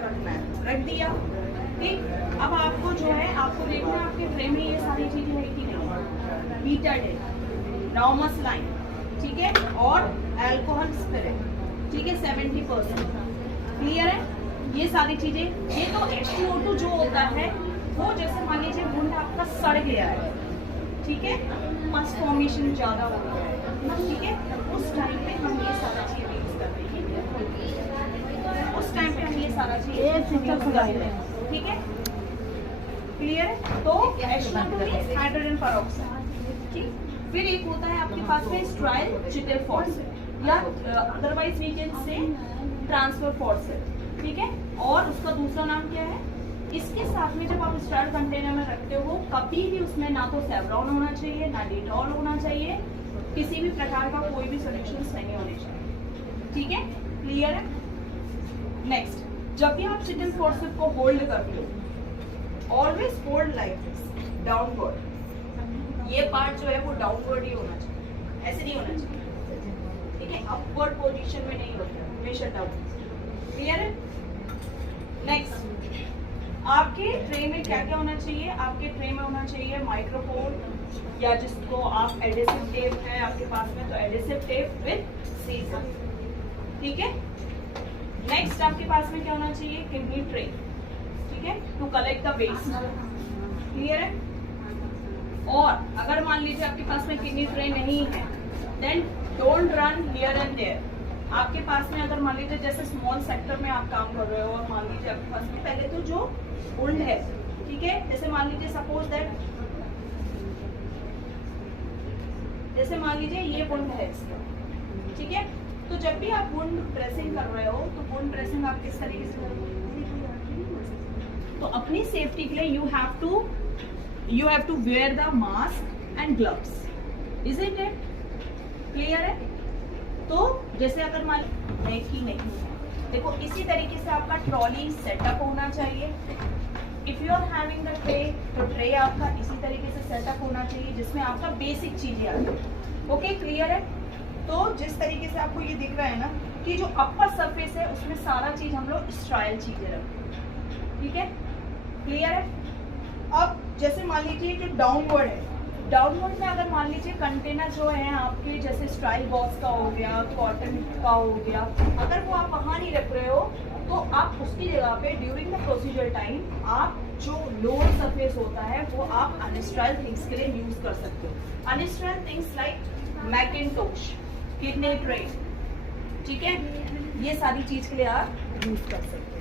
ऊपर रखना है, रख दिया। ठीक, अब आपको जो है आपको देखना है आपके ट्रे में ये सारी चीजें है कि नहीं। हीटर है, नॉर्मल लाइन, ठीक है, और अल्कोहल स्पिरिट, ठीक है, 70%। क्लियर है ये सारी चीजें। ये तो H2O2 जो होता है वो जैसे मान लीजिए वुंड आपका सड़ गया है, ठीक है, पस फॉर्मेशन ज्यादा हो गया है, ठीक है, उस टाइम पे हम ये सारा चीज यूज करते हैं। उस टाइम पे हम ये सारा चीज यूज करते हैं, ठीक है। क्लियर है, तो H2O2 हाइड्रोजन पेरोक्साइड, ठीक। फिर एक होता है आपके पास में स्ट्राइल चिटिल फॉस्फेट या otherwise we can say transfer forceps, ठीक है। और उसका दूसरा नाम क्या है? इसके साथ में जब आप स्टाइल कंटेनर में रखते हो कभी भी उसमें ना तो सेवरॉन होना चाहिए, ना डेटॉल होना चाहिए, किसी भी प्रकार का कोई भी सॉल्यूशंस नहीं होने चाहिए, ठीक है। क्लियर है। नेक्स्ट, जब भी आप चिटिल फॉस्फेट को होल्ड करते हो always hold like this, downward. ये पार्ट जो है वो डाउनवर्ड ही होना चाहिए, ऐसे नहीं होना चाहिए, ठीक है, अपवर्ड पोजीशन में नहीं होता, हमेशा डाउन। क्लियर है। नेक्स्ट, आपके ट्रे में क्या क्या होना चाहिए? आपके ट्रे में होना चाहिए माइक्रोफोन या जिसको आप एडेसिव टेप है आपके पास में तो एडेसिव टेप विद सीजर, ठीक है। नेक्स्ट आपके पास में क्या होना चाहिए? किडनी ट्रे, ठीक है, to collect the waste. Clear है। और अगर मान लीजिए आपके पास में किडनी ट्रे नहीं है then don't run here and there. आपके पास में अगर मान लीजिए जैसे स्मॉल सेक्टर में आप काम कर रहे हो और मान लीजिए आपके पास में पहले तो जो वुंड है, ठीक है, जैसे मान लीजिए सपोज दैट, जैसे मान लीजिए ये वुंड है इसका, ठीक है, तो जब भी आप वुंड ड्रेसिंग कर रहे हो तो वुंड ड्रेसिंग आप किस तरीके से करोगे? तो अपनी सेफ्टी के लिए you have to wear the mask and gloves, is it? Clear है। तो जैसे अगर मान नहीं देखो इसी तरीके से आपका ट्रॉली सेटअप होना चाहिए। If you are having the tray तो ट्रे आपका इसी तरीके से सेटअप होना चाहिए जिसमें आपका बेसिक चीजें आ जाए। ओके, क्लियर है। तो जिस तरीके से आपको ये दिख रहा है ना कि जो अपर सरफेस है उसमें सारा चीज हम लोग स्ट्राइल चीजें रखते हैं, ठीक है। क्लियर है। अब जैसे मान लीजिए जो डाउनवर्ड है, डाउनवर्ड में अगर मान लीजिए कंटेनर जो है आपके जैसे स्टाइल बॉक्स का हो गया, कॉटन का हो गया, अगर वो आप वहाँ नहीं रख रहे हो तो आप उसकी जगह पे ड्यूरिंग द प्रोसीजर टाइम आप जो लोअर सरफेस होता है वो आप अनस्ट्राइल थिंग्स के लिए यूज कर सकते हो। Unsterile things like mackintosh, kidney tray, ठीक है, ये सारी चीज के लिए आप यूज कर सकते हो।